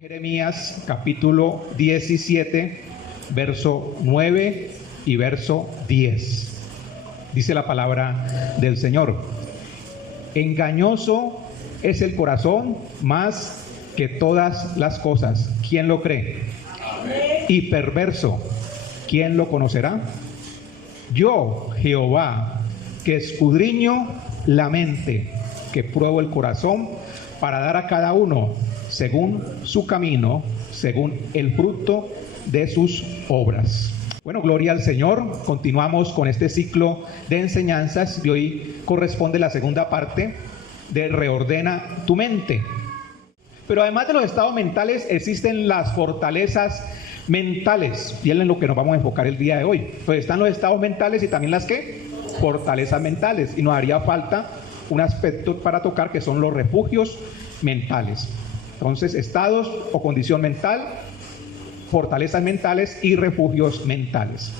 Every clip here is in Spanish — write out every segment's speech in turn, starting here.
Jeremías capítulo 17, verso 9 y verso 10. Dice la palabra del Señor: engañoso es el corazón más que todas las cosas. ¿Quién lo cree? Amén. Y perverso, ¿quién lo conocerá? Yo, Jehová, que escudriño la mente, que pruebo el corazón, para dar a cada uno según su camino, según el fruto de sus obras. Bueno, gloria al Señor. Continuamos con este ciclo de enseñanzas y hoy corresponde la segunda parte de Reordena tu mente. Pero además de los estados mentales existen las fortalezas mentales, y es en lo que nos vamos a enfocar el día de hoy. Pues están los estados mentales y también las fortalezas mentales, y nos haría falta un aspecto para tocar, que son los refugios mentales. Entonces, estados o condición mental, fortalezas mentales y refugios mentales.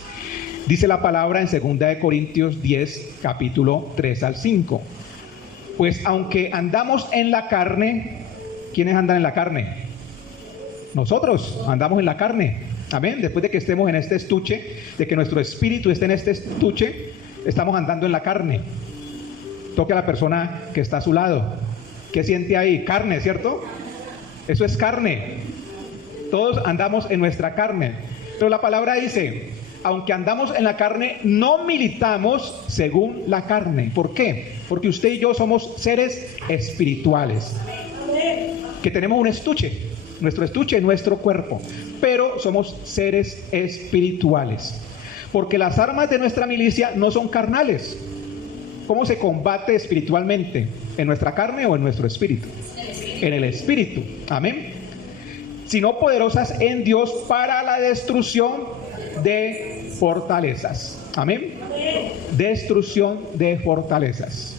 Dice la palabra en 2 Corintios 10, capítulo 3 al 5. Pues aunque andamos en la carne, ¿quiénes andan en la carne? Nosotros andamos en la carne. Amén. Después de que estemos en este estuche, de que nuestro espíritu esté en este estuche, estamos andando en la carne. Toque a la persona que está a su lado. ¿Qué siente ahí? Carne, ¿cierto? Eso es carne. Todos andamos en nuestra carne. Pero la palabra dice, aunque andamos en la carne, no militamos según la carne. ¿Por qué? Porque usted y yo somos seres espirituales, que tenemos un estuche, nuestro cuerpo, pero somos seres espirituales. Porque las armas de nuestra milicia no son carnales. ¿Cómo se combate espiritualmente? ¿En nuestra carne o en nuestro espíritu? En el espíritu. Amén. Sino poderosas en Dios para la destrucción de fortalezas. Amén. Destrucción de fortalezas.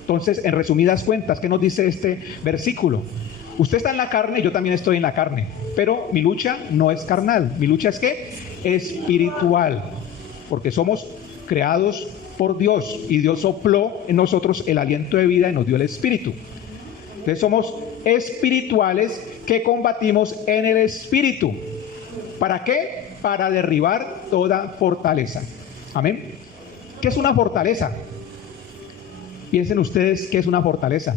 Entonces, en resumidas cuentas, ¿qué nos dice este versículo? Usted está en la carne, yo también estoy en la carne, pero mi lucha no es carnal. Mi lucha es ¿qué? Espiritual, porque somos creados por Dios, y Dios sopló en nosotros el aliento de vida y nos dio el espíritu. Entonces somos espirituales que combatimos en el espíritu. ¿Para qué? Para derribar toda fortaleza. Amén. ¿Qué es una fortaleza? Piensen ustedes qué es una fortaleza.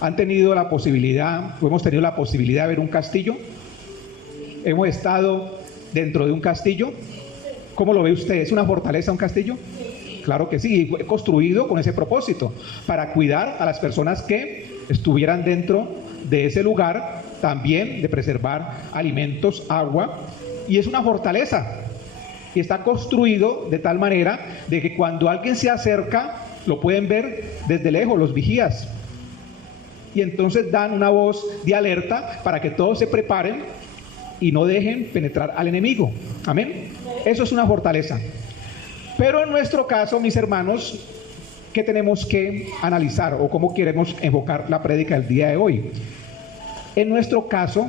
¿Han tenido la posibilidad, o hemos tenido la posibilidad de ver un castillo? ¿Hemos estado dentro de un castillo? ¿Cómo lo ve usted? ¿Es una fortaleza un castillo? Claro que sí, y fue construido con ese propósito, para cuidar a las personas que estuvieran dentro de ese lugar, también de preservar alimentos, agua, y es una fortaleza, y está construido de tal manera de que cuando alguien se acerca, lo pueden ver desde lejos, los vigías, y entonces dan una voz de alerta para que todos se preparen y no dejen penetrar al enemigo. Amén. Eso es una fortaleza. Pero en nuestro caso, mis hermanos, ¿qué tenemos que analizar o cómo queremos enfocar la prédica del día de hoy? En nuestro caso,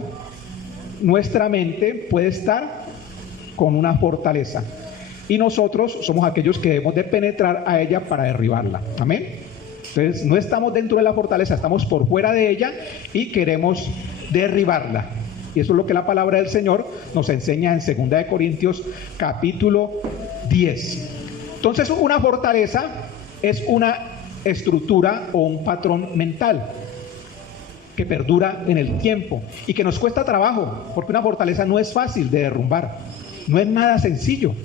nuestra mente puede estar con una fortaleza, y nosotros somos aquellos que debemos de penetrar a ella para derribarla. Amén. Entonces, no estamos dentro de la fortaleza, estamos por fuera de ella y queremos derribarla. Y eso es lo que la palabra del Señor nos enseña en 2 Corintios capítulo 10. Entonces, una fortaleza es una estructura o un patrón mental que perdura en el tiempo y que nos cuesta trabajo, porque una fortaleza no es fácil de derrumbar, no es nada sencillo.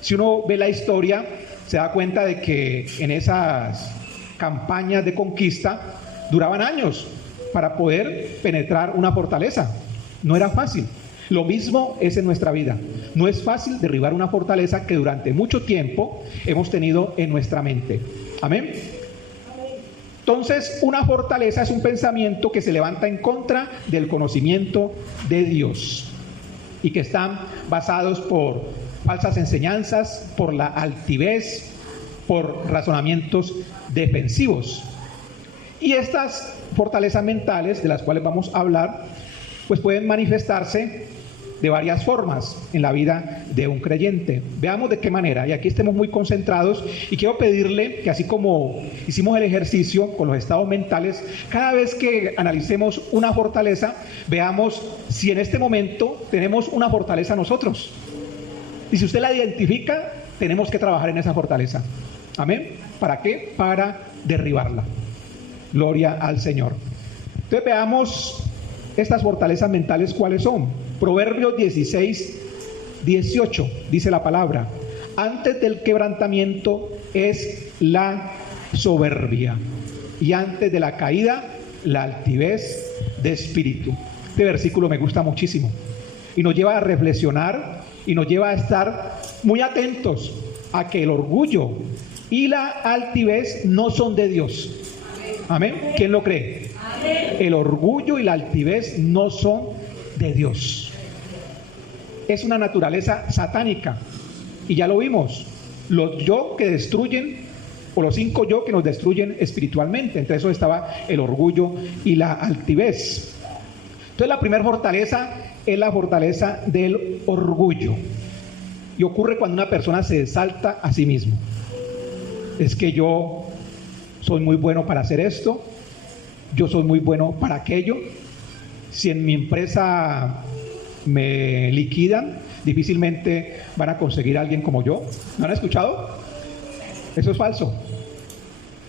Si uno ve la historia, se da cuenta de que en esas campañas de conquista duraban años para poder penetrar una fortaleza. No era fácil. Lo mismo es en nuestra vida. No es fácil derribar una fortaleza que durante mucho tiempo hemos tenido en nuestra mente. Amén. Entonces, una fortaleza es un pensamiento que se levanta en contra del conocimiento de Dios y que están basados por falsas enseñanzas, por la altivez, por razonamientos defensivos. Y estas fortalezas mentales, de las cuales vamos a hablar, pues pueden manifestarse de varias formas en la vida de un creyente. Veamos de qué manera, y aquí estemos muy concentrados, y quiero pedirle que, así como hicimos el ejercicio con los estados mentales, cada vez que analicemos una fortaleza, veamos si en este momento tenemos una fortaleza nosotros. Y si usted la identifica, tenemos que trabajar en esa fortaleza. Amén. ¿Para qué? Para derribarla. Gloria al Señor. Entonces veamos estas fortalezas mentales, ¿cuáles son? Proverbios 16:18 dice la palabra: antes del quebrantamiento es la soberbia, y antes de la caída la altivez de espíritu. Este versículo me gusta muchísimo y nos lleva a reflexionar y nos lleva a estar muy atentos a que el orgullo y la altivez no son de Dios. Amén. ¿Quién lo cree? Amén. El orgullo y la altivez no son de Dios. Es una naturaleza satánica. Y ya lo vimos. Los yo que destruyen, o los 5 yo que nos destruyen espiritualmente. Entre eso estaba el orgullo y la altivez. Entonces la primera fortaleza es la fortaleza del orgullo. Y ocurre cuando una persona se exalta a sí mismo. Es que yo soy muy bueno para hacer esto, yo soy muy bueno para aquello. Si en mi empresa me liquidan, difícilmente van a conseguir a alguien como yo. ¿No han escuchado? Eso es falso.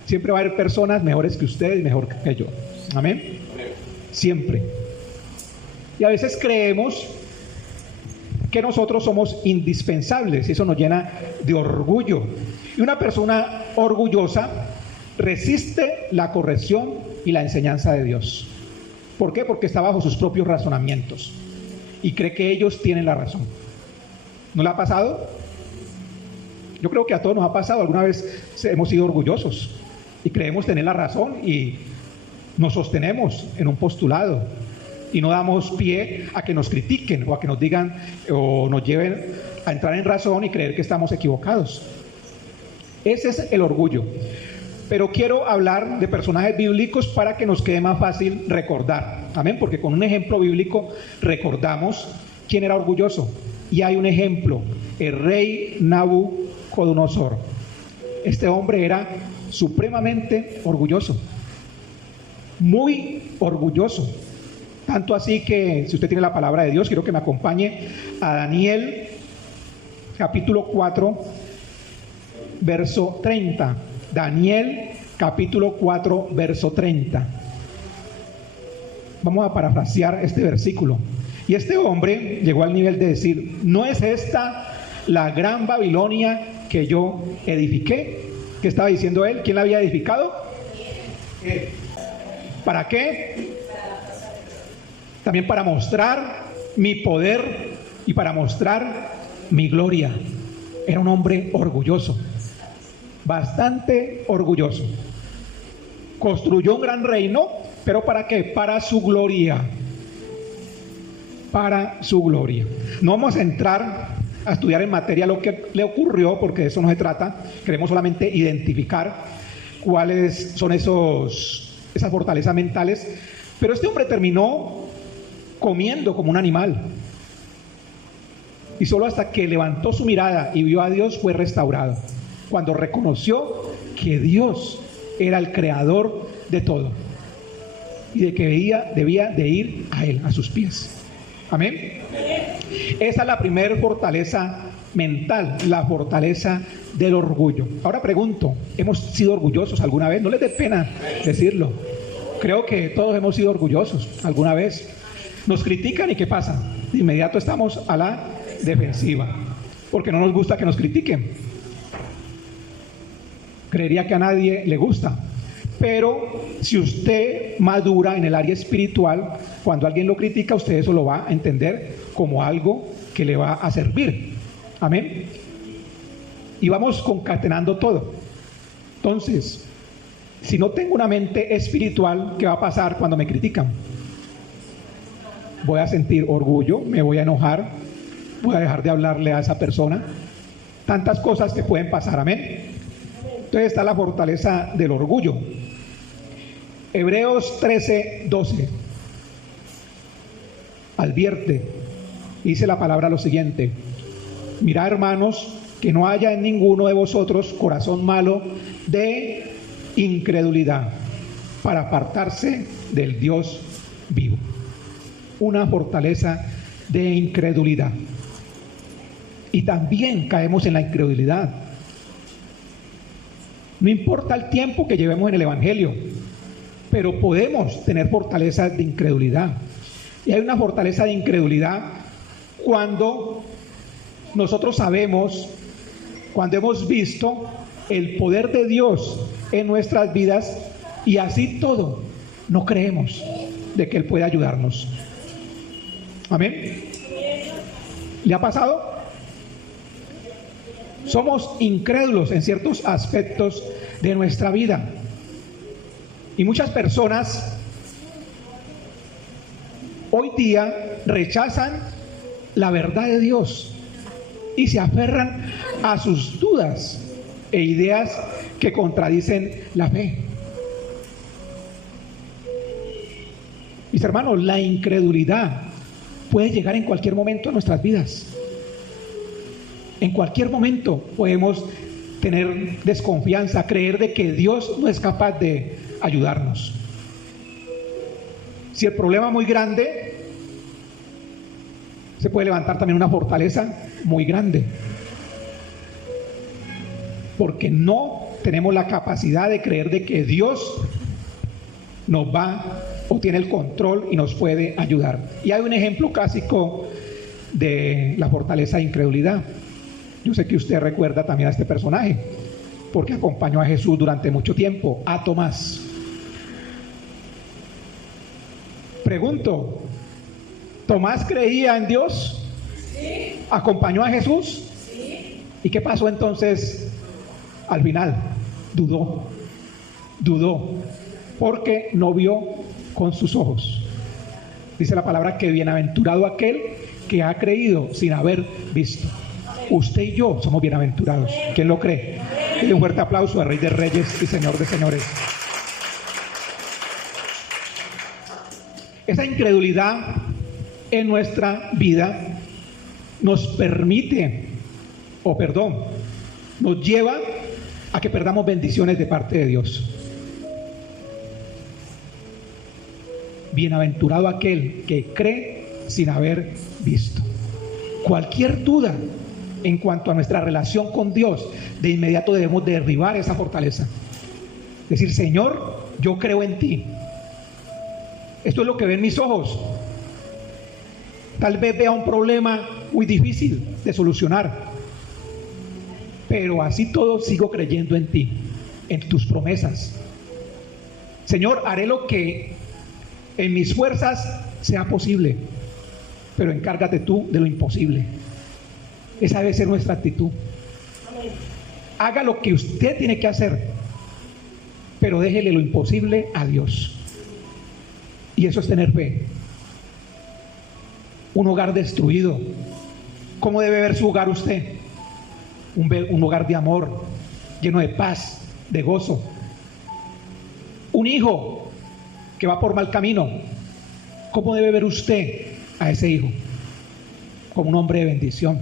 Siempre va a haber personas mejores que ustedes y mejor que yo. Amén. Siempre. Y a veces creemos que nosotros somos indispensables y eso nos llena de orgullo. Y una persona orgullosa resiste la corrección y la enseñanza de Dios. ¿Por qué? Porque está bajo sus propios razonamientos y cree que ellos tienen la razón. ¿No le ha pasado? Yo creo que a todos nos ha pasado. Alguna vez hemos sido orgullosos y creemos tener la razón y nos sostenemos en un postulado y no damos pie a que nos critiquen o a que nos digan o nos lleven a entrar en razón y creer que estamos equivocados. Ese es el orgullo. Pero quiero hablar de personajes bíblicos para que nos quede más fácil recordar. Amén, porque con un ejemplo bíblico recordamos quién era orgulloso. Y hay un ejemplo, el rey Nabucodonosor. Este hombre era supremamente orgulloso, muy orgulloso. Tanto así que, si usted tiene la palabra de Dios, quiero que me acompañe a Daniel, capítulo 4, verso 30. Daniel, capítulo 4, verso 30. Vamos a parafrasear este versículo. Y este hombre llegó al nivel de decir: ¿no es esta la gran Babilonia que yo edifiqué? ¿Qué estaba diciendo él? ¿Quién la había edificado? Él. ¿Para qué? También para mostrar mi poder y para mostrar mi gloria. Era un hombre orgulloso, bastante orgulloso. Construyó un gran reino, pero ¿para qué? Para su gloria. Para su gloria. No vamos a entrar a estudiar en materia lo que le ocurrió, porque de eso no se trata. Queremos solamente identificar cuáles son esas fortalezas mentales. Pero este hombre terminó comiendo como un animal. Y solo hasta que levantó su mirada y vio a Dios fue restaurado. Cuando reconoció que Dios era el creador de todo y de que debía de ir a Él, a sus pies. Amén. Esa es la primera fortaleza mental, la fortaleza del orgullo. Ahora pregunto, ¿hemos sido orgullosos alguna vez? No les dé pena decirlo. Creo que todos hemos sido orgullosos alguna vez. Nos critican y ¿qué pasa? De inmediato estamos a la defensiva, porque no nos gusta que nos critiquen. Creería que a nadie le gusta. Pero si usted madura en el área espiritual, cuando alguien lo critica, usted eso lo va a entender como algo que le va a servir. Amén. Y vamos concatenando todo. Entonces, si no tengo una mente espiritual, ¿qué va a pasar cuando me critican? Voy a sentir orgullo, me voy a enojar, voy a dejar de hablarle a esa persona. Tantas cosas que pueden pasar. Amén. Entonces está la fortaleza del orgullo. Hebreos 13:12 advierte, dice la palabra lo siguiente: mirad, hermanos, que no haya en ninguno de vosotros corazón malo de incredulidad, para apartarse del Dios vivo. una fortaleza de incredulidad. Y también caemos en la incredulidad. No importa el tiempo que llevemos en el Evangelio, pero podemos tener fortalezas de incredulidad. Y hay una fortaleza de incredulidad cuando nosotros sabemos, cuando hemos visto el poder de Dios en nuestras vidas y así todo, no creemos de que Él puede ayudarnos. Amén. ¿Le ha pasado? Somos incrédulos en ciertos aspectos de nuestra vida. Y muchas personas hoy día rechazan la verdad de Dios y se aferran a sus dudas e ideas que contradicen la fe. Mis hermanos, la incredulidad puede llegar en cualquier momento a nuestras vidas. En cualquier momento podemos tener desconfianza, creer de que Dios no es capaz de ayudarnos. Si el problema es muy grande, se puede levantar también una fortaleza muy grande, porque no tenemos la capacidad de creer de que Dios nos va o tiene el control y nos puede ayudar. Y hay un ejemplo clásico de la fortaleza de incredulidad. Yo sé que usted recuerda también a este personaje, porque acompañó a Jesús durante mucho tiempo, a Tomás. Pregunto, ¿Tomás creía en Dios? Sí. ¿Acompañó a Jesús? Sí. ¿Y qué pasó entonces al final? Dudó, porque no vio con sus ojos. Dice la palabra que bienaventurado aquel que ha creído sin haber visto. Usted y yo somos bienaventurados. ¿Quién lo cree? Dile un fuerte aplauso al Rey de Reyes y Señor de Señores. Esa incredulidad en nuestra vida nos permite, nos lleva a que perdamos bendiciones de parte de Dios. Bienaventurado aquel que cree sin haber visto. Cualquier duda en cuanto a nuestra relación con Dios, de inmediato debemos derribar esa fortaleza. Decir, Señor, yo creo en ti. Esto es lo que ven mis ojos. Tal vez vea un problema muy difícil de solucionar, pero así todo sigo creyendo en ti, en tus promesas. Señor, haré lo que en mis fuerzas sea posible, pero encárgate tú de lo imposible. Esa debe ser nuestra actitud. Haga lo que usted tiene que hacer, pero déjele lo imposible a Dios. Y eso es tener fe. Un hogar destruido, ¿cómo debe ver su hogar usted? Un hogar de amor, lleno de paz, de gozo. Un hijo que va por mal camino, ¿cómo debe ver usted a ese hijo? Como un hombre de bendición.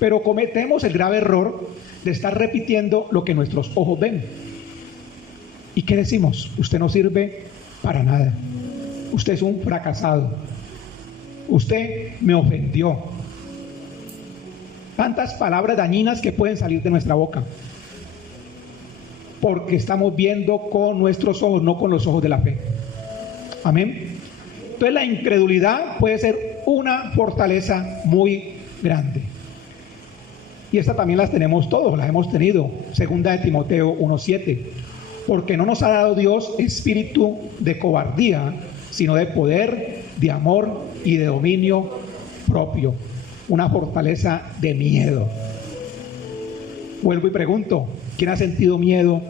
Pero cometemos el grave error de estar repitiendo lo que nuestros ojos ven. ¿Y qué decimos? Usted no sirve para nada. Usted es un fracasado. Usted me ofendió. Tantas palabras dañinas que pueden salir de nuestra boca, porque estamos viendo con nuestros ojos, no con los ojos de la fe. Amén. Entonces la incredulidad puede ser una fortaleza muy grande. Y esta también las tenemos todos, las hemos tenido. Segunda de Timoteo 1:7. Porque no nos ha dado Dios espíritu de cobardía, sino de poder, de amor y de dominio propio. Una fortaleza de miedo. Vuelvo y pregunto, ¿quién ha sentido miedo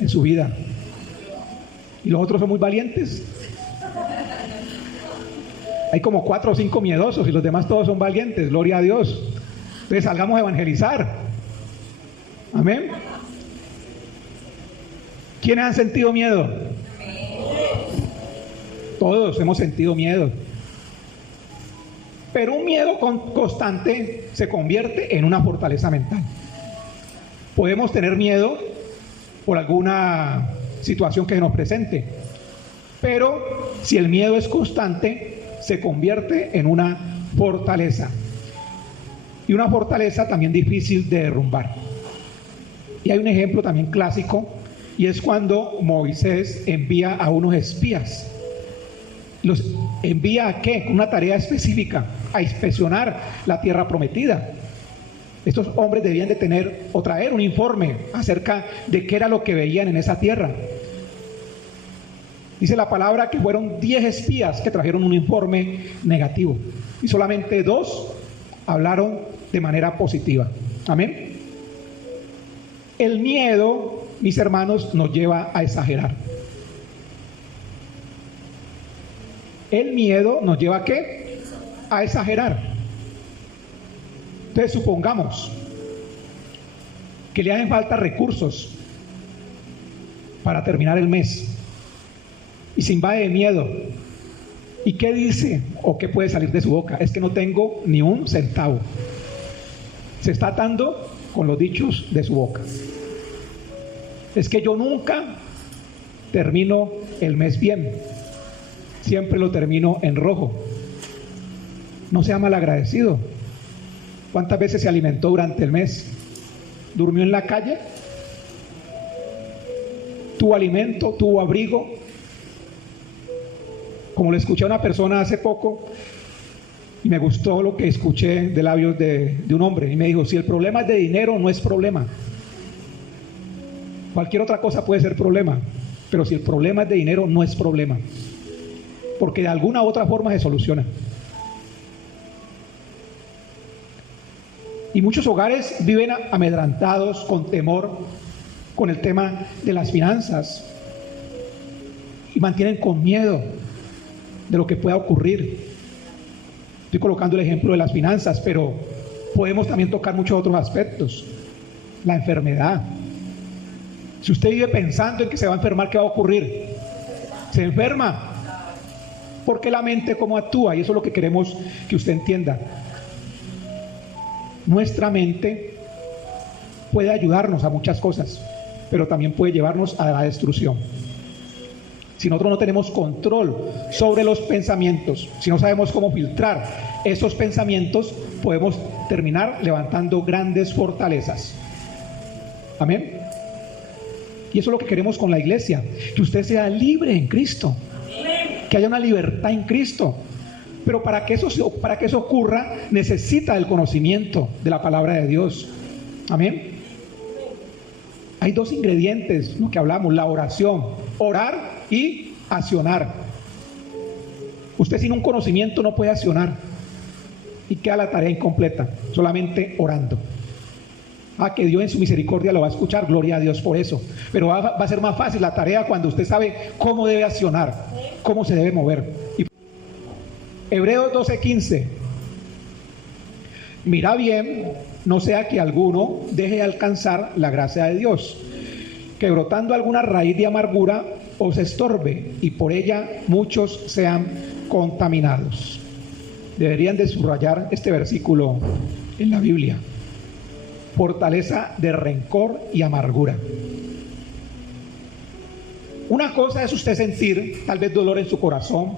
en su vida? ¿Y los otros son muy valientes? Hay como 4 o 5 miedosos y los demás todos son valientes, gloria a Dios. Entonces salgamos a evangelizar. Amén. ¿Quiénes han sentido miedo? Todos hemos sentido miedo. Pero un miedo constante se convierte en una fortaleza mental. Podemos tener miedo por alguna situación que se nos presente, Pero si el miedo es constante, se convierte en una fortaleza. Y una fortaleza también difícil de derrumbar. Y hay un ejemplo también clásico, y es cuando Moisés envía a unos espías. ¿Los envía a qué? Con una tarea específica, a inspeccionar la tierra prometida. Estos hombres debían de tener o traer un informe acerca de qué era lo que veían en esa tierra. Dice la palabra que fueron 10 espías que trajeron un informe negativo, y solamente 2 hablaron de manera positiva. Amén. El miedo, mis hermanos, nos lleva a exagerar. El miedo nos lleva ¿a qué? A exagerar. Entonces supongamos que le hacen falta recursos para terminar el mes y se invade de miedo. ¿Y qué dice o qué puede salir de su boca? Es que no tengo ni un centavo. Se está atando con los dichos de su boca. Es que yo nunca termino el mes bien. Siempre lo termino en rojo. No sea malagradecido. ¿Cuántas veces se alimentó durante el mes? ¿Durmió en la calle? ¿Tuvo alimento? ¿Tuvo abrigo? Como le escuché a una persona hace poco, y me gustó lo que escuché de labios de un hombre, y me dijo, si el problema es de dinero, no es problema. Cualquier otra cosa puede ser problema, pero si el problema es de dinero, no es problema, porque de alguna u otra forma se soluciona. Y muchos hogares viven amedrantados, con temor, con el tema de las finanzas, y mantienen con miedo de lo que pueda ocurrir. Estoy colocando el ejemplo de las finanzas, pero podemos también tocar muchos otros aspectos. La enfermedad. Si usted vive pensando en que se va a enfermar, ¿qué va a ocurrir? Se enferma. Porque la mente cómo actúa, y eso es lo que queremos que usted entienda. Nuestra mente puede ayudarnos a muchas cosas, pero también puede llevarnos a la destrucción. Si nosotros no tenemos control sobre los pensamientos, si no sabemos cómo filtrar esos pensamientos, podemos terminar levantando grandes fortalezas. Amén. Y eso es lo que queremos con la iglesia, que usted sea libre en Cristo, que haya una libertad en Cristo. Pero para que eso ocurra, necesita el conocimiento de la palabra de Dios. Amén. Hay 2 ingredientes, lo que hablamos, la oración, orar y accionar. Usted sin un conocimiento no puede accionar y queda la tarea incompleta, solamente orando. Que Dios en su misericordia lo va a escuchar, gloria a Dios por eso. Pero va a ser más fácil la tarea cuando usted sabe cómo debe accionar, cómo se debe mover. Hebreos 12:15. Mira bien, no sea que alguno deje de alcanzar la gracia de Dios, que brotando alguna raíz de amargura os estorbe y por ella muchos sean contaminados. Deberían de subrayar este versículo en la Biblia. Fortaleza de rencor y amargura. Una cosa es usted sentir tal vez dolor en su corazón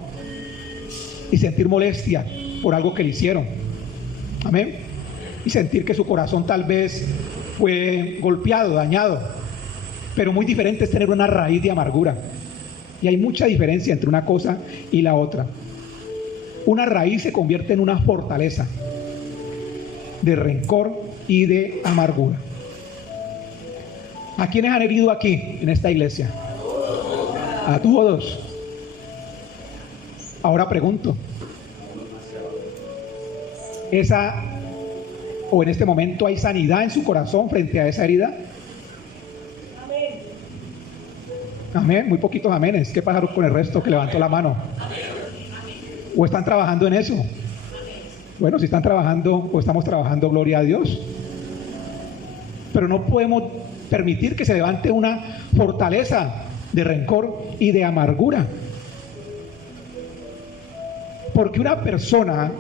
y sentir molestia por algo que le hicieron. Amén. Y sentir que su corazón tal vez fue golpeado, dañado. Pero muy diferente es tener una raíz de amargura. Y hay mucha diferencia entre una cosa y la otra. Una raíz se convierte en una fortaleza de rencor y de amargura. ¿A quiénes han herido aquí en esta iglesia? A todos. Ahora pregunto, en este momento hay sanidad en su corazón frente a esa herida? Amén. Amén, muy poquitos amenes. ¿Qué pasa con el resto que levantó la mano? ¿O están trabajando en eso? Bueno, si están trabajando o estamos trabajando, gloria a Dios. Pero no podemos permitir que se levante una fortaleza de rencor y de amargura. Porque una persona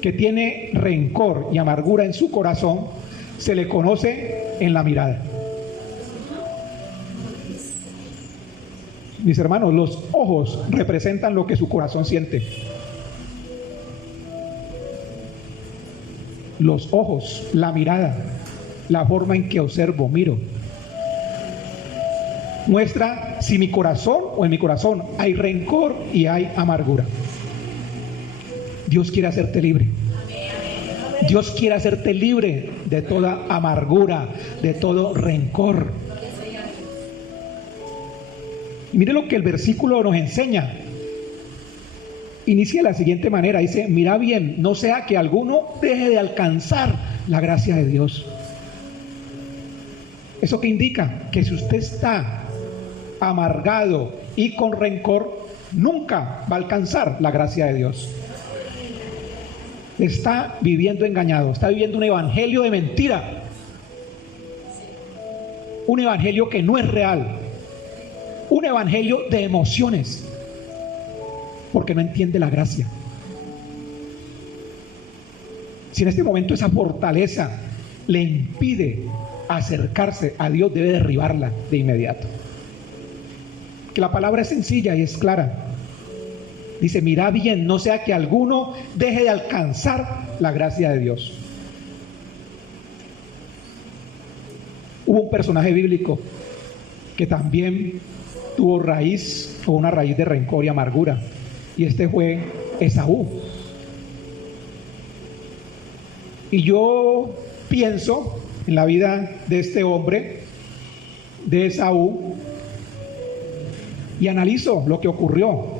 que tiene rencor y amargura en su corazón, se le conoce en la mirada. Mis hermanos, los ojos representan lo que su corazón siente. Los ojos, la mirada, la forma en que observo, miro, muestra si mi corazón o en mi corazón hay rencor y hay amargura. Dios quiere hacerte libre. Dios quiere hacerte libre de toda amargura, de todo rencor. Y mire lo que el versículo nos enseña. Inicia de la siguiente manera, dice: mira bien, no sea que alguno deje de alcanzar la gracia de Dios. ¿Eso qué indica? Que si usted está amargado y con rencor, nunca va a alcanzar la gracia de Dios. Está viviendo engañado, está viviendo un evangelio de mentira, un evangelio que no es real, un evangelio de emociones, porque no entiende la gracia. Si en este momento esa fortaleza le impide acercarse a Dios, debe derribarla de inmediato. Que la palabra es sencilla y es clara. Dice: mira bien, no sea que alguno deje de alcanzar la gracia de Dios. Hubo un personaje bíblico que también tuvo raíz, o una raíz de rencor y amargura, y este fue Esaú. Y yo pienso en la vida de este hombre, de Esaú, y analizo lo que ocurrió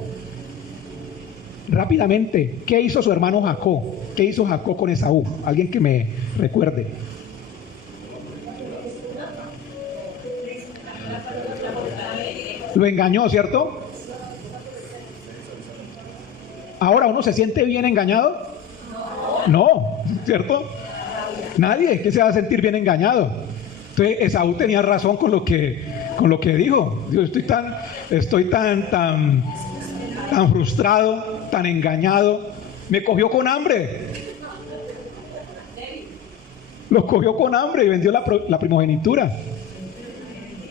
rápidamente. ¿Qué hizo su hermano Jacob? ¿Qué hizo Jacob con Esaú? Alguien que me recuerde. Lo engañó, ¿cierto? Ahora, ¿uno se siente bien engañado? No, ¿cierto? Nadie que se va a sentir bien engañado. Entonces Esaú tenía razón con lo que dijo. Yo estoy tan frustrado, tan engañado. Me cogió con hambre. Los cogió con hambre y vendió la primogenitura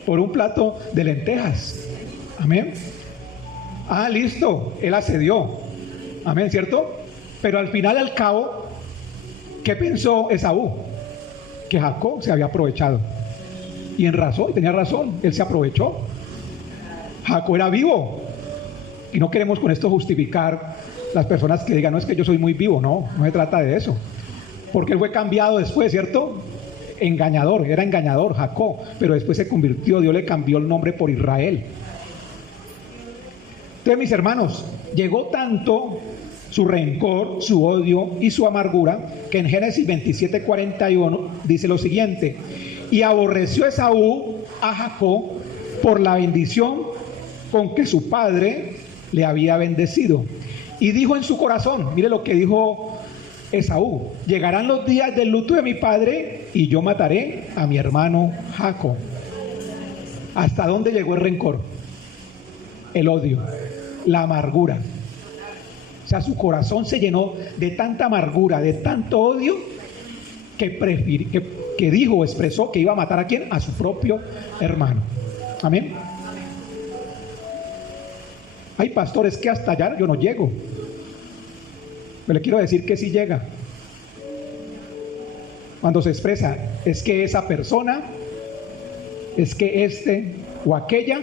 por un plato de lentejas. Amén. Ah, listo, él accedió. Amén, ¿cierto? Pero al final, al cabo, ¿qué pensó Esaú? Que Jacob se había aprovechado. Y tenía razón, él se aprovechó. Jacob era vivo. Y no queremos con esto justificar las personas que digan: no, es que yo soy muy vivo. No se trata de eso. Porque él fue cambiado después, ¿cierto? Engañador, era engañador Jacob, pero después se convirtió, Dios le cambió el nombre por Israel. Entonces, mis hermanos, llegó tanto su rencor, su odio y su amargura, que en Génesis 27:41 dice lo siguiente: y aborreció Esaú a Jacob por la bendición con que su padre le había bendecido, y dijo en su corazón, mire lo que dijo Esaú: llegarán los días del luto de mi padre y yo mataré a mi hermano Jacob. ¿Hasta dónde llegó el rencor? El odio, la amargura. O sea, su corazón se llenó de tanta amargura, de tanto odio, que dijo, expresó que iba a matar ¿a quién? A su propio hermano. Amén. Hay pastores que hasta allá yo no llego. Pero le quiero decir que sí llega. Cuando se expresa, es que esa persona, es que este o aquella,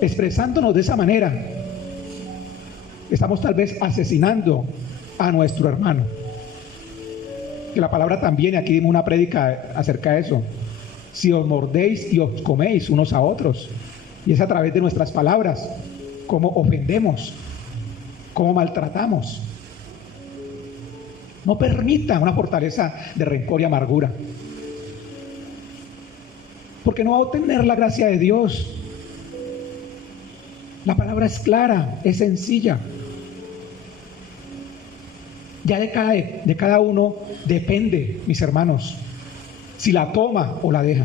expresándonos de esa manera, estamos tal vez asesinando a nuestro hermano. Que la palabra también, aquí dimos una prédica acerca de eso: si os mordéis y os coméis unos a otros. Y es a través de nuestras palabras cómo ofendemos, cómo maltratamos. No permita una fortaleza de rencor y amargura, porque no va a obtener la gracia de Dios. La palabra es clara, es sencilla. Ya de cada uno depende, mis hermanos, si la toma o la deja.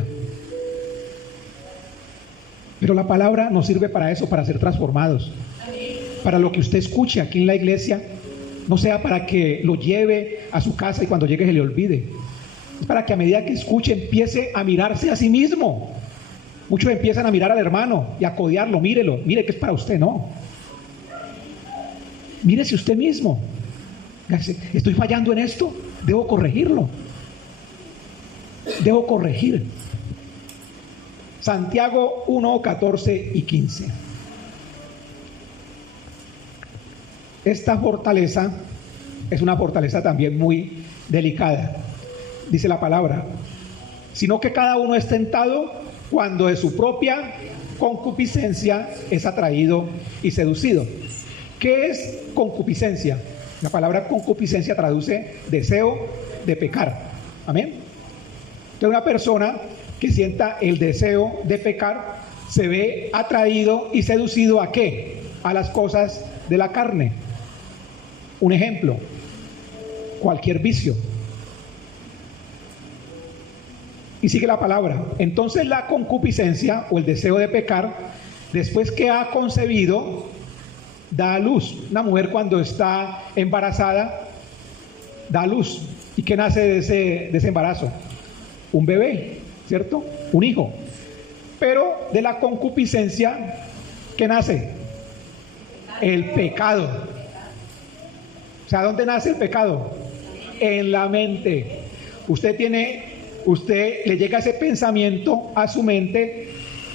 Pero la palabra nos sirve para eso, para ser transformados. Para lo que usted escuche aquí en la iglesia, no sea para que lo lleve a su casa y cuando llegue se le olvide. Es para que a medida que escuche empiece a mirarse a sí mismo. Muchos empiezan a mirar al hermano y a codearlo. Mírelo, mire que es para usted. No. Mírese usted mismo. Estoy fallando en esto, debo corregirlo. Debo corregir. Santiago 1, 14 y 15. Esta fortaleza es una fortaleza también muy delicada. Dice la palabra: sino que cada uno es tentado cuando de su propia concupiscencia es atraído y seducido. ¿Qué es concupiscencia? La palabra concupiscencia traduce deseo de pecar. Amén. Entonces, una persona que sienta el deseo de pecar se ve atraído y seducido ¿a qué? A las cosas de la carne. Un ejemplo: cualquier vicio. Y sigue la palabra. Entonces la concupiscencia o el deseo de pecar, después que ha concebido, da a luz. Una mujer cuando está embarazada da a luz. ¿Y qué nace de ese embarazo? Un bebé, ¿cierto? Un hijo. Pero de la concupiscencia, ¿qué nace? El pecado. O sea, ¿dónde nace el pecado? En la mente. Usted le llega ese pensamiento a su mente.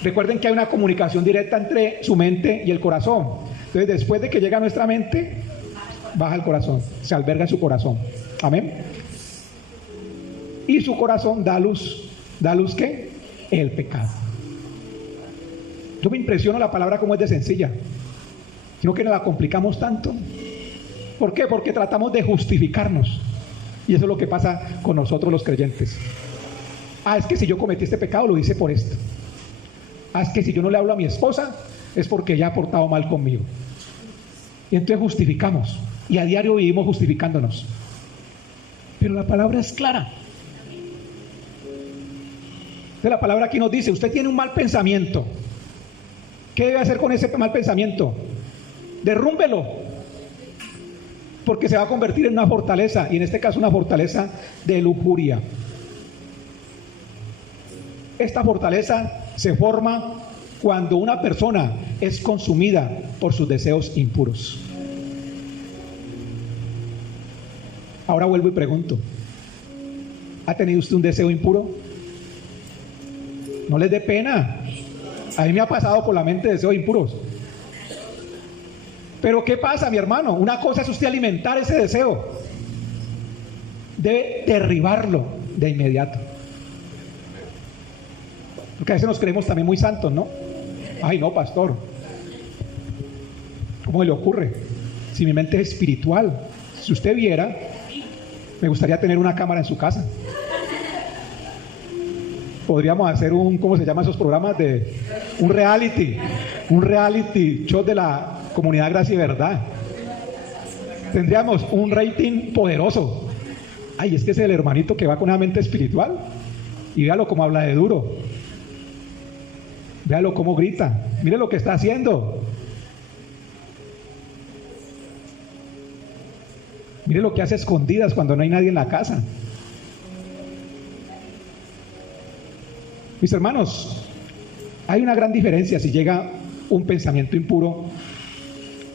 Recuerden que hay una comunicación directa entre su mente y el corazón. Entonces, después de que llega a nuestra mente, baja el corazón, se alberga en su corazón. Amén. Y su corazón da luz. ¿Da luz qué? El pecado. Yo me impresiono la palabra como es de sencilla, sino que nos la complicamos tanto. ¿Por qué? Porque tratamos de justificarnos. Y eso es lo que pasa con nosotros los creyentes. Es que si yo cometí este pecado lo hice por esto. Es que si yo no le hablo a mi esposa es porque ella ha portado mal conmigo. Y entonces justificamos. Y a diario vivimos justificándonos. Pero la palabra es clara. Entonces la palabra aquí nos dice: usted tiene un mal pensamiento. ¿Qué debe hacer con ese mal pensamiento? Derrúmbelo. Porque se va a convertir en una fortaleza, y en este caso una fortaleza de lujuria. Esta fortaleza se forma cuando una persona es consumida por sus deseos impuros. Ahora vuelvo y pregunto: ¿ha tenido usted un deseo impuro? No les dé pena. A mí me ha pasado por la mente deseos impuros. Pero ¿qué pasa, mi hermano? Una cosa es usted alimentar ese deseo. Debe derribarlo de inmediato. Porque a veces nos creemos también muy santos, ¿no? Ay, no, pastor. ¿Cómo le ocurre? Si mi mente es espiritual. Si usted viera, me gustaría tener una cámara en su casa. Podríamos hacer ¿cómo se llaman esos programas? Un reality show de la Comunidad Gracia y Verdad. Tendríamos un rating poderoso. Ay, es que es el hermanito que va con una mente espiritual. Y véalo cómo habla de duro. Véalo cómo grita. Mire lo que está haciendo. Mire lo que hace escondidas cuando no hay nadie en la casa. Mis hermanos, hay una gran diferencia si llega un pensamiento impuro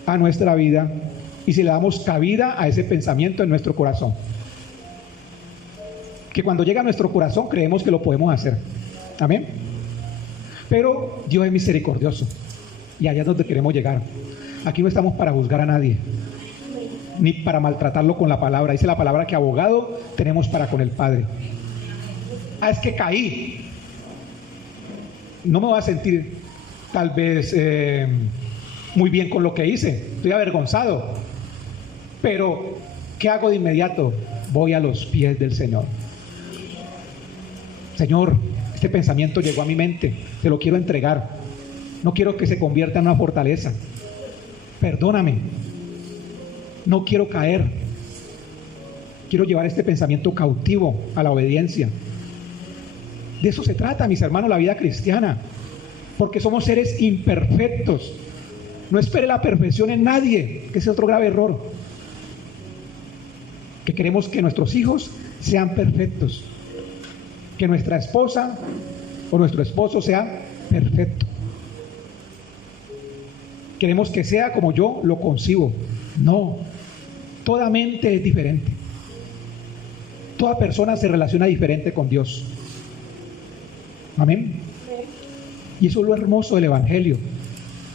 a nuestra vida y si le damos cabida a ese pensamiento en nuestro corazón. Que cuando llega a nuestro corazón creemos que lo podemos hacer. Amén. Pero Dios es misericordioso y allá es donde queremos llegar. Aquí no estamos para juzgar a nadie, ni para maltratarlo con la palabra. Dice la palabra que abogado tenemos para con el Padre. Es que caí. No me voy a sentir tal vez muy bien con lo que hice. Estoy avergonzado. Pero, ¿qué hago de inmediato? Voy a los pies del Señor. Señor, este pensamiento llegó a mi mente. Te lo quiero entregar. No quiero que se convierta en una fortaleza. Perdóname. No quiero caer. Quiero llevar este pensamiento cautivo a la obediencia. De eso se trata, mis hermanos, la vida cristiana. Porque somos seres imperfectos. No espere la perfección en nadie, que ese es otro grave error. Que queremos que nuestros hijos sean perfectos. Que nuestra esposa o nuestro esposo sea perfecto. Queremos que sea como yo lo concibo. No, toda mente es diferente. Toda persona se relaciona diferente con Dios. Amén. Y eso es lo hermoso del Evangelio,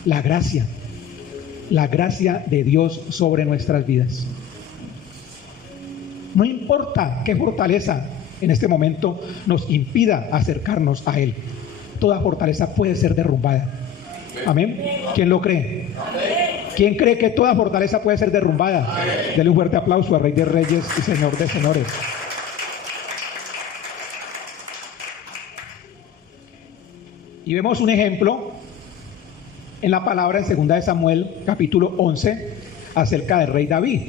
la gracia de Dios sobre nuestras vidas. No importa qué fortaleza en este momento nos impida acercarnos a Él, toda fortaleza puede ser derrumbada. Amén. ¿Quién lo cree? ¿Quién cree que toda fortaleza puede ser derrumbada? Dele un fuerte aplauso al Rey de Reyes y Señor de Señores. Y vemos un ejemplo en la palabra en 2 de Samuel, capítulo 11, acerca del rey David.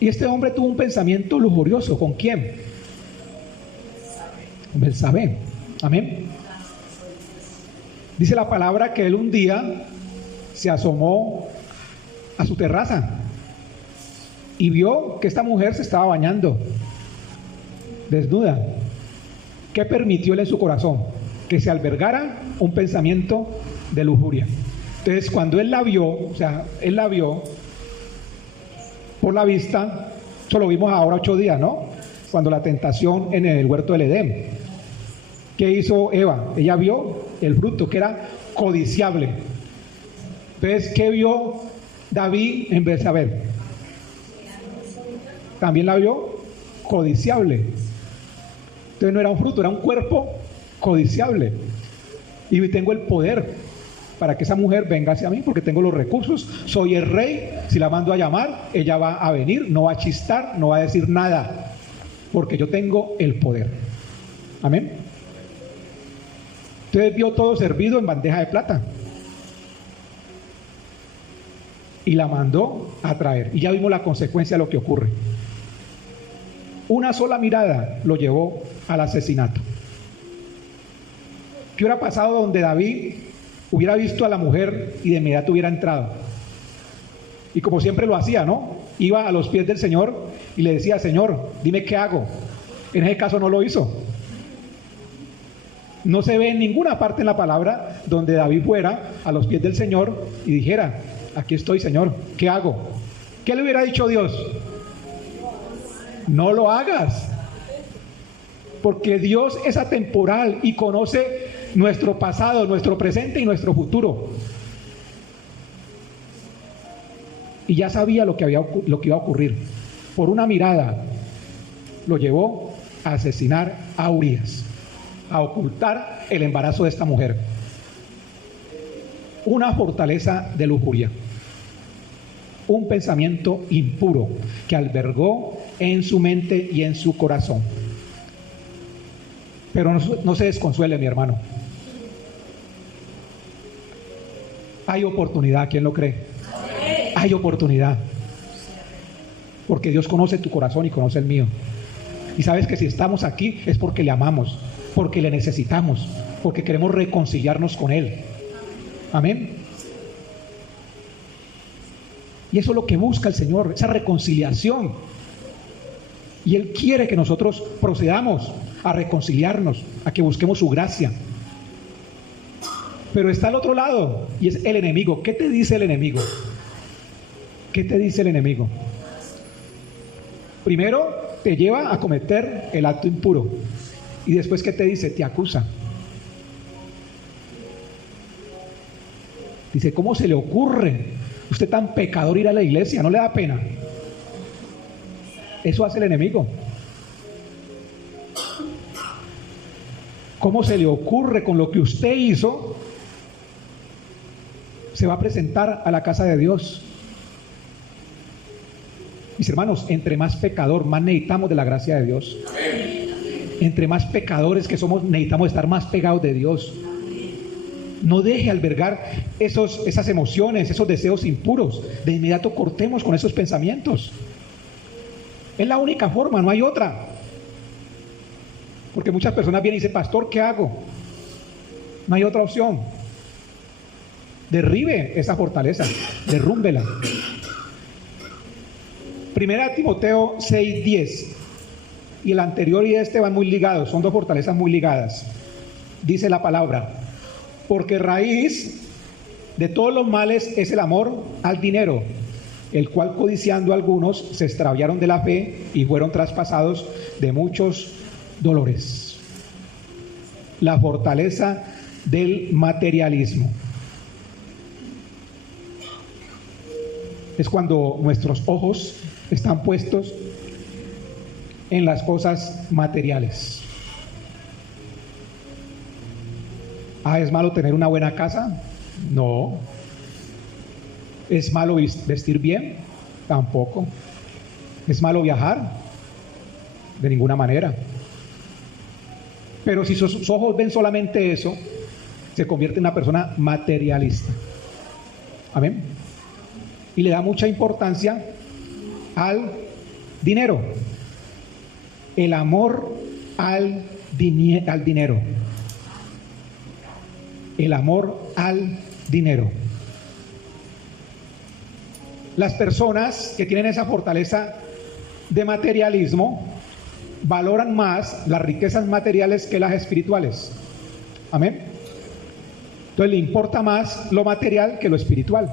Y este hombre tuvo un pensamiento lujurioso. ¿Con quién? Con Betsabé. Amén. Dice la palabra que él un día se asomó a su terraza y vio que esta mujer se estaba bañando, desnuda. ¿Qué permitió él en su corazón? Que se albergara un pensamiento de lujuria. Entonces, cuando él la vio, o sea, él la vio por la vista, eso lo vimos ahora 8 días, ¿no? Cuando la tentación en el huerto del Edén. ¿Qué hizo Eva? Ella vio el fruto que era codiciable. Entonces, ¿qué vio David en Betsabé? También la vio codiciable. Entonces no era un fruto, era un cuerpo codiciable. Y tengo el poder para que esa mujer venga hacia mí, porque tengo los recursos, soy el rey. Si la mando a llamar, ella va a venir, no va a chistar, no va a decir nada, porque yo tengo el poder. Amén. Entonces vio todo servido en bandeja de plata y la mandó a traer. Y ya vimos la consecuencia de lo que ocurre. Una sola mirada lo llevó al asesinato. ¿Qué hubiera pasado donde David hubiera visto a la mujer y de inmediato hubiera entrado? Y como siempre lo hacía, ¿no? Iba a los pies del Señor y le decía: Señor, dime qué hago. En ese caso no lo hizo. No se ve en ninguna parte en la palabra donde David fuera a los pies del Señor y dijera: aquí estoy, Señor, ¿qué hago? ¿Qué le hubiera dicho Dios? No lo hagas, porque Dios es atemporal y conoce nuestro pasado, nuestro presente y nuestro futuro. Y ya sabía lo que iba a ocurrir. Por una mirada lo llevó a asesinar a Urías, a ocultar el embarazo de esta mujer. Una fortaleza de lujuria, un pensamiento impuro que albergó en su mente y en su corazón. Pero no se desconsuele, mi hermano. Hay oportunidad, ¿quién lo cree? Hay oportunidad. Porque Dios conoce tu corazón y conoce el mío. Y sabes que si estamos aquí es porque le amamos, porque le necesitamos, porque queremos reconciliarnos con Él. Amén. Y eso es lo que busca el Señor, esa reconciliación. Y Él quiere que nosotros procedamos a reconciliarnos, a que busquemos su gracia. Pero está al otro lado, y es el enemigo. ¿Qué te dice el enemigo? ¿Qué te dice el enemigo? Primero te lleva a cometer el acto impuro. Y después, ¿qué te dice? Te acusa. Dice: ¿cómo se le ocurre usted tan pecador ir a la iglesia? ¿No le da pena? Eso hace el enemigo. ¿Cómo se le ocurre con lo que usted hizo? Se va a presentar a la casa de Dios. Mis hermanos, entre más pecador, más necesitamos de la gracia de Dios. Entre más pecadores que somos, necesitamos estar más pegados de Dios. No deje albergar esas emociones, esos deseos impuros. De inmediato cortemos con esos pensamientos. Es la única forma, no hay otra. Porque muchas personas vienen y dicen: pastor, ¿qué hago? No hay otra opción. Derribe esa fortaleza, derrúmbela. Primera Timoteo 6:10 y el anterior y este van muy ligados, son dos fortalezas muy ligadas. dice la palabra, porque raíz de todos los males es el amor al dinero, el cual codiciando algunos se extraviaron de la fe y fueron traspasados de muchos dolores. La fortaleza del materialismo es cuando nuestros ojos están puestos en las cosas materiales. ¿Es malo tener una buena casa? No. ¿Es malo vestir bien? Tampoco. ¿Es malo viajar? De ninguna manera. Pero si sus ojos ven solamente eso, se convierte en una persona materialista. Amén. Y le da mucha importancia al dinero. El amor al dinero. El amor al dinero. Las personas que tienen esa fortaleza de materialismo valoran más las riquezas materiales que las espirituales. Amén. Entonces le importa más lo material que lo espiritual.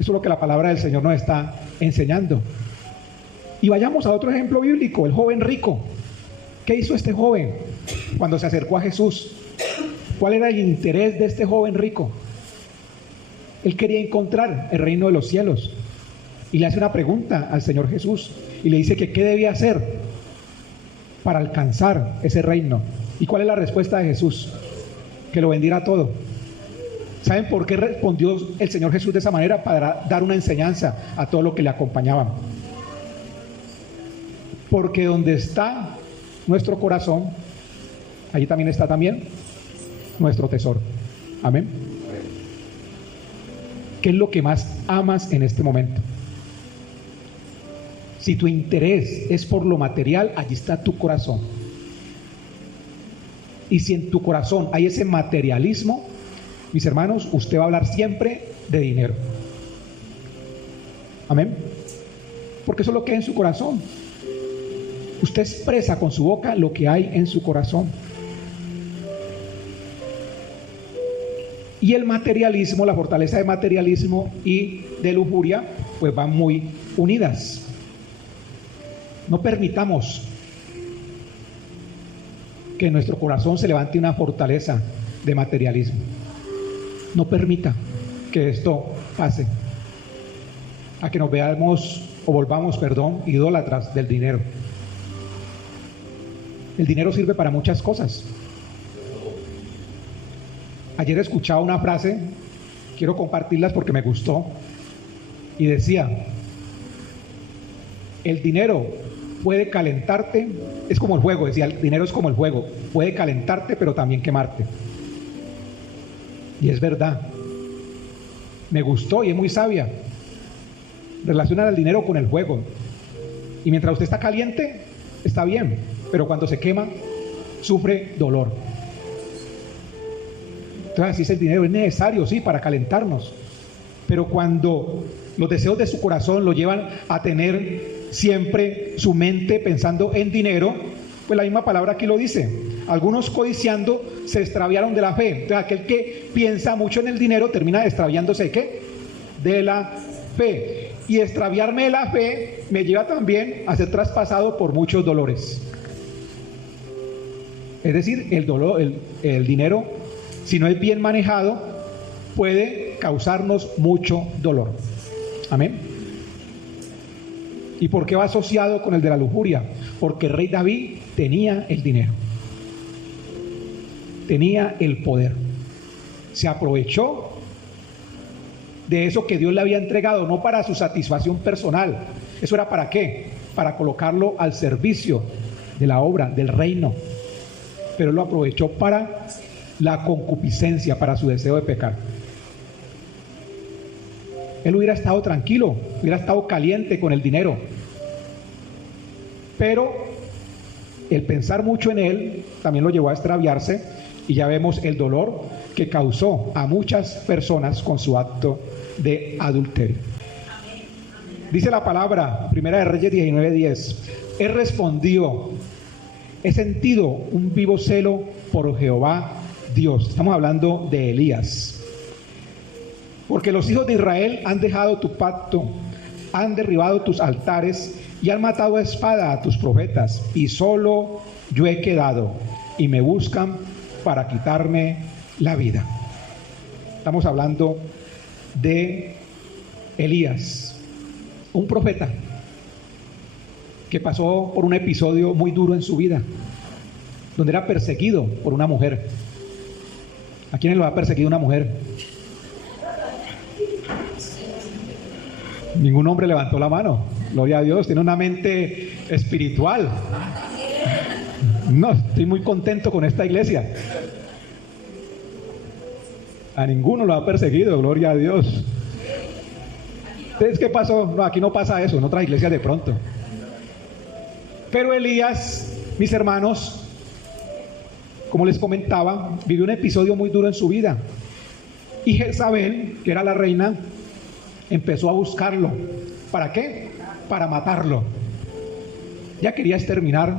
Eso es lo que la palabra del Señor nos está enseñando. Y vayamos a otro ejemplo bíblico, el joven rico. ¿Qué hizo este joven cuando se acercó a Jesús? ¿Cuál era el interés de este joven rico? Él quería encontrar el reino de los cielos. Y le hace una pregunta al Señor Jesús. Y le dice que qué debía hacer para alcanzar ese reino. ¿Y cuál es la respuesta de Jesús? Que lo vendiera todo. ¿Saben por qué respondió el Señor Jesús de esa manera? Para dar una enseñanza a todos los que le acompañaban. Porque donde está nuestro corazón, allí también está también nuestro tesoro. Amén. ¿Qué es lo que más amas en este momento? Si tu interés es por lo material, allí está tu corazón. Y si en tu corazón hay ese materialismo, mis hermanos, usted va a hablar siempre de dinero. Amén. Porque eso es lo que hay en su corazón. Usted expresa con su boca lo que hay en su corazón. Y el materialismo, la fortaleza de materialismo y de lujuria, pues van muy unidas. No permitamos que en nuestro corazón se levante una fortaleza de materialismo. No permita que esto pase, a que nos veamos o volvamos, idólatras del dinero. El dinero sirve para muchas cosas. Ayer escuchaba una frase, quiero compartirlas porque me gustó, y decía: el dinero puede calentarte, es como el fuego, decía, el dinero es como el fuego, puede calentarte pero también quemarte. Y es verdad, me gustó y es muy sabia. Relaciona el dinero con el fuego, y mientras usted está caliente, está bien, pero cuando se quema, sufre dolor. Entonces así es el dinero, es necesario, sí, para calentarnos, pero cuando los deseos de su corazón lo llevan a tener siempre su mente pensando en dinero, pues la misma palabra aquí lo dice: algunos codiciando se extraviaron de la fe. Entonces aquel que piensa mucho en el dinero termina extraviándose ¿de qué? De la fe. Y extraviarme de la fe me lleva también a ser traspasado por muchos dolores. Es decir, el dinero, si no es bien manejado, puede causarnos mucho dolor. Amén. ¿Y por qué va asociado con el de la lujuria? Porque el rey David tenía el dinero, tenía el poder, se aprovechó de eso que Dios le había entregado, no para su satisfacción personal. ¿Eso era para qué? Para colocarlo al servicio de la obra, del reino. Pero él lo aprovechó para la concupiscencia, para su deseo de pecar. Él hubiera estado tranquilo, hubiera estado caliente con el dinero. Pero el pensar mucho en él también lo llevó a extraviarse, y ya vemos el dolor que causó a muchas personas con su acto de adulterio. Dice la palabra, Primera de Reyes 19:10: él respondió he sentido un vivo celo por Jehová Dios. Estamos hablando de Elías. Porque los hijos de Israel han dejado tu pacto, han derribado tus altares y han matado a espada a tus profetas, y solo yo he quedado, y me buscan para quitarme la vida. Estamos hablando de Elías, un profeta que pasó por un episodio muy duro en su vida, donde era perseguido por una mujer. ¿A quiénes lo ha perseguido una mujer? Ningún hombre levantó la mano. Gloria a Dios, tiene una mente espiritual. No, estoy muy contento con esta iglesia. A ninguno lo ha perseguido, gloria a Dios. Entonces, ¿qué pasó? No, aquí no pasa eso, en otras iglesias de pronto. Pero Elías, mis hermanos, como les comentaba, vivió un episodio muy duro en su vida. Y Jezabel, que era la reina, empezó a buscarlo. ¿Para qué? Para matarlo. Ya quería exterminar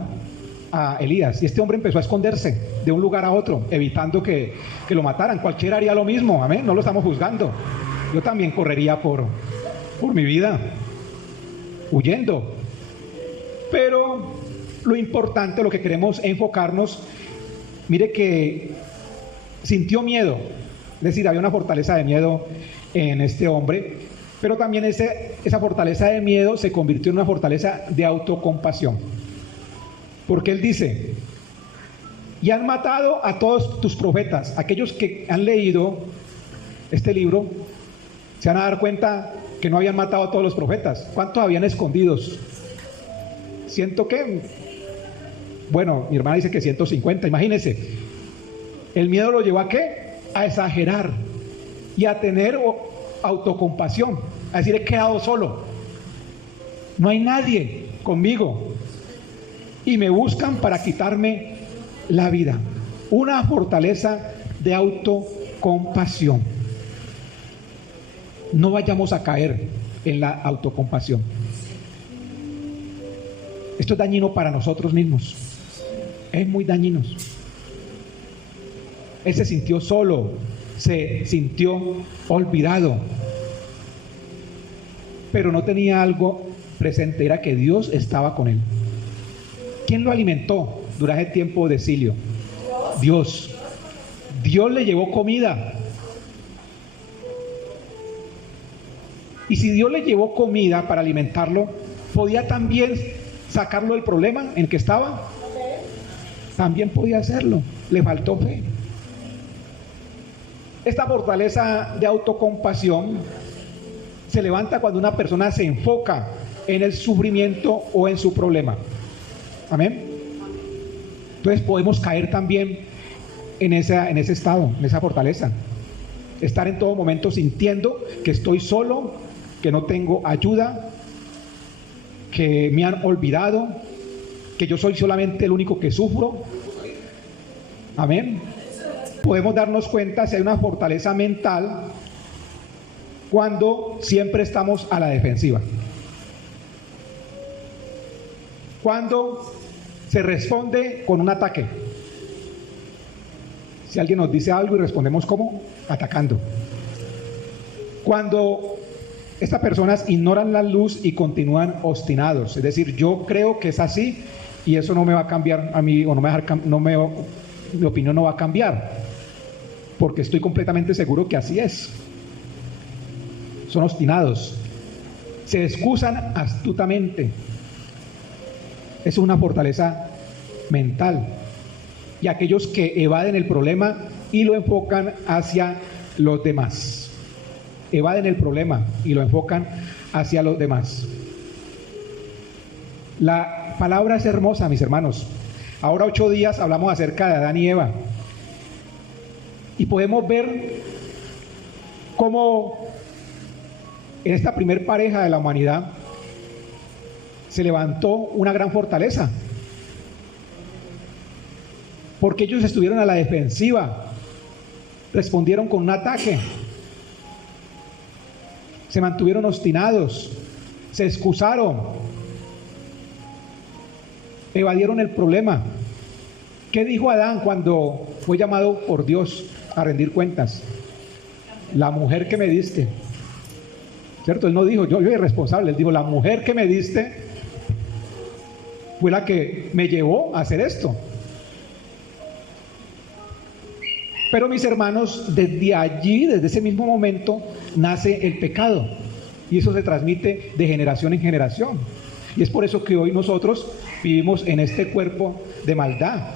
a Elías. Y este hombre empezó a esconderse de un lugar a otro, evitando que lo mataran. Cualquiera haría lo mismo, amén. No lo estamos juzgando. Yo también correría por mi vida, huyendo. Pero lo importante, lo que queremos enfocarnos, mire que sintió miedo. Es decir, había una fortaleza de miedo en este hombre. Pero también esa fortaleza de miedo se convirtió en una fortaleza de autocompasión. Porque él dice, y han matado a todos tus profetas. Aquellos que han leído este libro se van a dar cuenta que no habían matado a todos los profetas. ¿Cuántos habían escondidos? ¿Ciento qué? Bueno, mi hermana dice que 150, imagínense. El miedo lo llevó a ¿qué? A exagerar y a tener autocompasión, a decir, he quedado solo, no hay nadie conmigo y me buscan para quitarme la vida. Una fortaleza de autocompasión. No vayamos a caer en la autocompasión. Esto es dañino para nosotros mismos, es muy dañino. Él se sintió solo, se sintió olvidado, pero no tenía algo presente, era que Dios estaba con él. ¿Quién lo alimentó durante el tiempo de exilio? Dios. Dios le llevó comida. Y si Dios le llevó comida para alimentarlo, ¿podía también sacarlo del problema en el que estaba? También podía hacerlo. Le faltó fe. Esta fortaleza de autocompasión se levanta cuando una persona se enfoca en el sufrimiento o en su problema. Amén. Entonces podemos caer también en ese estado, en esa fortaleza. Estar en todo momento sintiendo que estoy solo, que no tengo ayuda, que me han olvidado, que yo soy solamente el único que sufro. Amén. Podemos darnos cuenta si hay una fortaleza mental cuando siempre estamos a la defensiva. Cuando se responde con un ataque. Si alguien nos dice algo y respondemos ¿cómo? Atacando. Cuando estas personas ignoran la luz y continúan obstinados. Es decir, yo creo que es así y eso no me va a cambiar a mí, o no me va a dejar, mi opinión no va a cambiar, porque estoy completamente seguro que así es. Son obstinados, se excusan astutamente. Es una fortaleza mental. Y aquellos que evaden el problema y lo enfocan hacia los demás. Evaden el problema y lo enfocan hacia los demás. La palabra es hermosa, mis hermanos. Ahora 8 días hablamos acerca de Adán y Eva. Y podemos ver cómo en esta primer pareja de la humanidad se levantó una gran fortaleza. Porque ellos estuvieron a la defensiva, respondieron con un ataque, se mantuvieron obstinados, se excusaron, evadieron el problema. ¿Qué dijo Adán cuando fue llamado por Dios a rendir cuentas? La mujer que me diste. ¿Cierto? Él no dijo, yo soy irresponsable. Él dijo, la mujer que me diste fue la que me llevó a hacer esto. Pero mis hermanos, desde allí, desde ese mismo momento, nace el pecado. Y eso se transmite de generación en generación. Y es por eso que hoy nosotros vivimos en este cuerpo de maldad.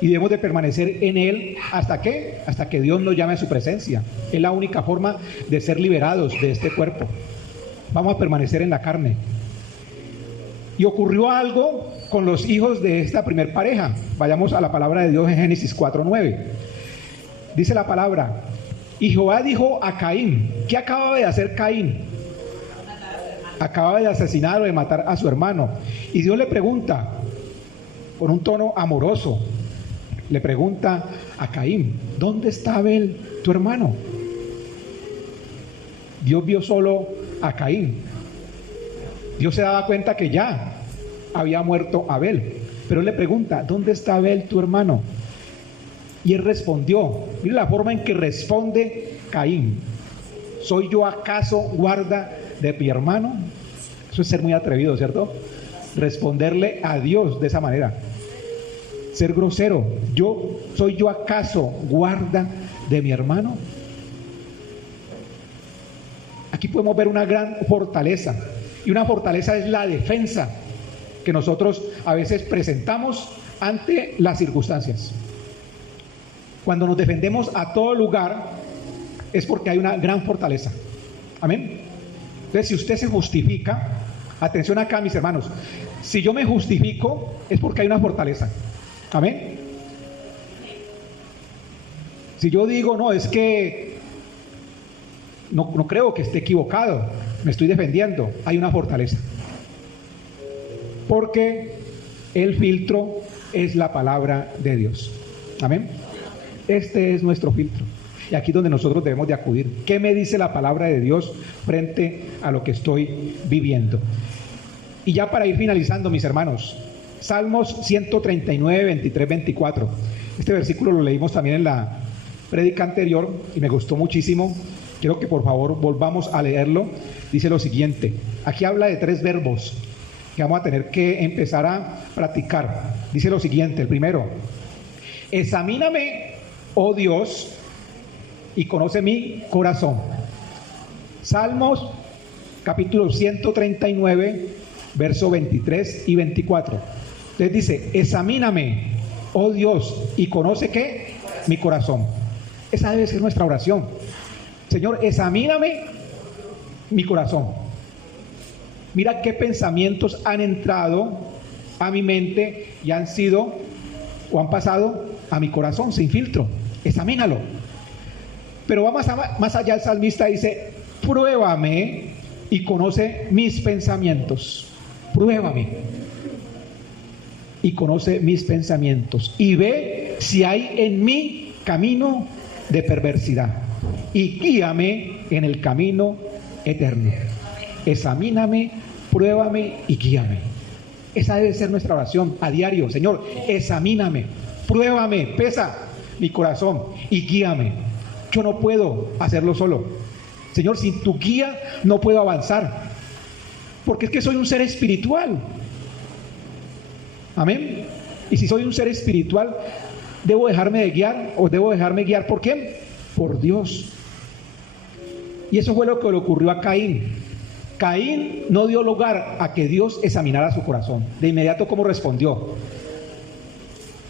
Y debemos de permanecer en él, ¿hasta qué? Hasta que Dios nos llame a su presencia. Es la única forma de ser liberados de este cuerpo. Vamos a permanecer en la carne. Y ocurrió algo con los hijos de esta primer pareja. Vayamos a la palabra de Dios en Génesis 4:9. Dice la palabra: y Jehová dijo a Caín, ¿qué acababa de hacer Caín? Acababa de asesinar o de matar a su hermano. Y Dios le pregunta, con un tono amoroso, le pregunta a Caín, ¿dónde está Abel, tu hermano? Dios vio solo a Caín. Dios se daba cuenta que ya había muerto Abel, pero él le pregunta, ¿dónde está Abel, tu hermano? Y él respondió, mire la forma en que responde Caín: ¿soy yo acaso guarda de mi hermano? Eso es ser muy atrevido, ¿cierto? Responderle a Dios de esa manera, ser grosero. ¿Soy yo acaso guarda de mi hermano? Aquí podemos ver una gran fortaleza, y una fortaleza es la defensa que nosotros a veces presentamos ante las circunstancias. Cuando nos defendemos a todo lugar es porque hay una gran fortaleza. Amén. Entonces, si usted se justifica, atención acá, mis hermanos, si yo me justifico es porque hay una fortaleza. Amén. Si yo digo, no, es que no creo que esté equivocado, me estoy defendiendo, hay una fortaleza. Porque el filtro es la palabra de Dios. Amén. Este es nuestro filtro. Y aquí es donde nosotros debemos de acudir. ¿Qué me dice la palabra de Dios frente a lo que estoy viviendo? Y ya para ir finalizando, mis hermanos, Salmos 139, 23, 24. Este versículo lo leímos también en la prédica anterior y me gustó muchísimo. Quiero que por favor volvamos a leerlo. Dice lo siguiente. Aquí habla de 3 verbos que vamos a tener que empezar a practicar. Dice lo siguiente, el primero: examíname, oh Dios, y conoce mi corazón. Salmos capítulo 139, verso 23 y 24. Entonces dice, examíname, oh Dios, y conoce ¿qué? Mi corazón. Esa debe ser nuestra oración. Señor, examíname mi corazón. Mira qué pensamientos han entrado a mi mente y han sido o han pasado a mi corazón sin filtro. Examínalo. Pero va más allá, el salmista dice, pruébame y conoce mis pensamientos. Pruébame y conoce mis pensamientos y ve si hay en mí camino de perversidad y guíame en el camino eterno. Examíname, pruébame y guíame. Esa debe ser nuestra oración a diario. Señor, examíname, pruébame, pesa mi corazón y guíame. Yo no puedo hacerlo solo. Señor, sin tu guía no puedo avanzar, porque es que soy un ser espiritual. Amén. Y si soy un ser espiritual, debo dejarme de guiar, o debo dejarme guiar ¿por quién? Por Dios. Y eso fue lo que le ocurrió a Caín. Caín no dio lugar a que Dios examinara su corazón. De inmediato, ¿cómo respondió?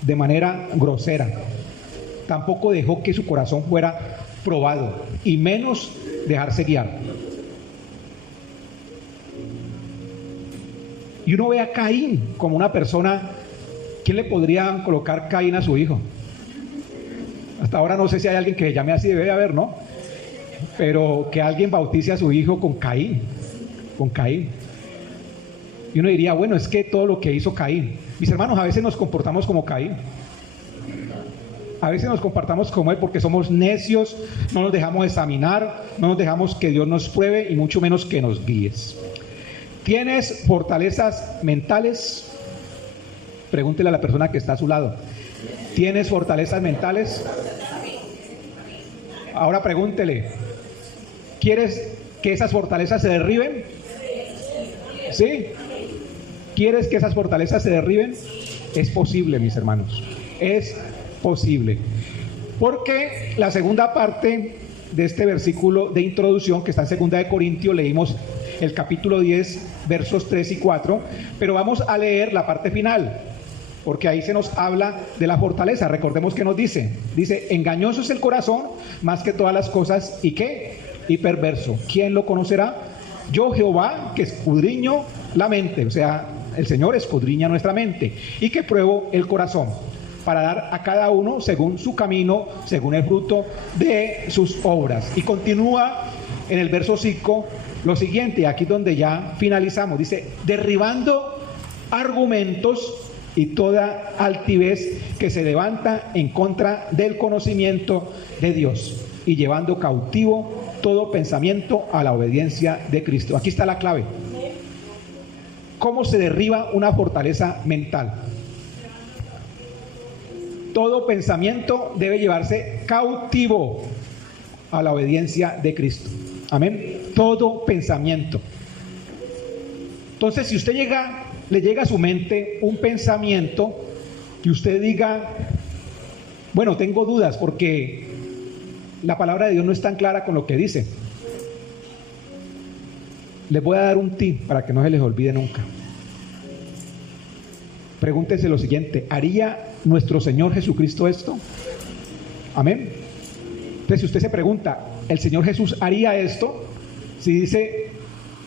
De manera grosera. Tampoco dejó que su corazón fuera probado, y menos dejarse guiar. Y uno ve a Caín como una persona. ¿Quién le podría colocar Caín a su hijo? Hasta ahora no sé si hay alguien que llame así, debe de haber, ¿no? Pero que alguien bautice a su hijo con Caín. Con Caín. Y uno diría, bueno, es que todo lo que hizo Caín. Mis hermanos, a veces nos comportamos como Caín. A veces nos comportamos como él porque somos necios, no nos dejamos examinar, no nos dejamos que Dios nos pruebe y mucho menos que nos guíes. ¿Tienes fortalezas mentales? Pregúntele a la persona que está a su lado. ¿Tienes fortalezas mentales? Ahora pregúntele, ¿quieres que esas fortalezas se derriben? ¿Sí? ¿Quieres que esas fortalezas se derriben? Es posible, mis hermanos. Es posible. Porque la segunda parte de este versículo de introducción, que está en 2 de Corintios, leímos el capítulo 10, versos 3 y 4, pero vamos a leer la parte final, porque ahí se nos habla de la fortaleza. Recordemos que nos dice, engañoso es el corazón más que todas las cosas, ¿y qué? Y perverso. ¿Quién lo conocerá? Yo, Jehová, que escudriño la mente, o sea, el Señor escudriña nuestra mente, y que pruebo el corazón, para dar a cada uno según su camino, según el fruto de sus obras. Y continúa en el verso 5 lo siguiente, aquí donde ya finalizamos, dice, derribando argumentos y toda altivez que se levanta en contra del conocimiento de Dios, y llevando cautivo todo pensamiento a la obediencia de Cristo. Aquí está la clave. ¿Cómo se derriba una fortaleza mental? Todo pensamiento debe llevarse cautivo a la obediencia de Cristo. Amén. Todo pensamiento. Entonces, si usted le llega a su mente un pensamiento que usted diga, bueno, tengo dudas porque la palabra de Dios no es tan clara con lo que dice. Les voy a dar un tip para que no se les olvide nunca. Pregúntese lo siguiente: ¿haría nuestro Señor Jesucristo esto? Amén. Entonces, si usted se pregunta, ¿el Señor Jesús haría esto? Si dice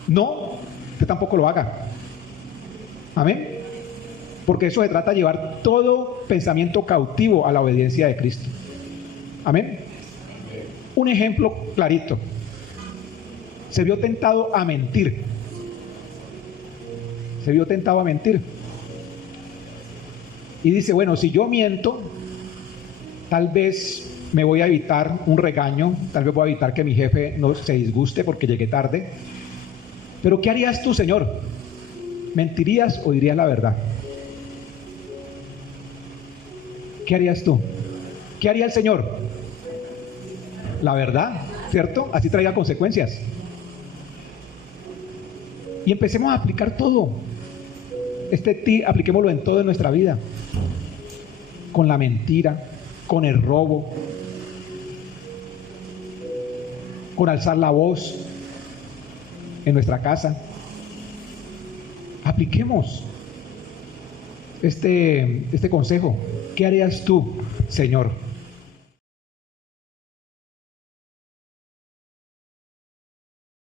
no, usted tampoco lo haga. Amén. Porque eso se trata de llevar todo pensamiento cautivo a la obediencia de Cristo. Amén. Un ejemplo clarito. Se vio tentado a mentir. Se vio tentado a mentir. Y dice, bueno, si yo miento, tal vez me voy a evitar un regaño, tal vez voy a evitar que mi jefe no se disguste porque llegué tarde. Pero ¿qué harías tú, Señor? ¿Mentirías o dirías la verdad? ¿Qué harías tú? ¿Qué haría el Señor? La verdad, ¿cierto? Así traiga consecuencias. Y empecemos a aplicar todo. Apliquémoslo en todo en nuestra vida. Con la mentira, con el robo, con alzar la voz en nuestra casa. Apliquemos este consejo. ¿Qué harías tú, Señor?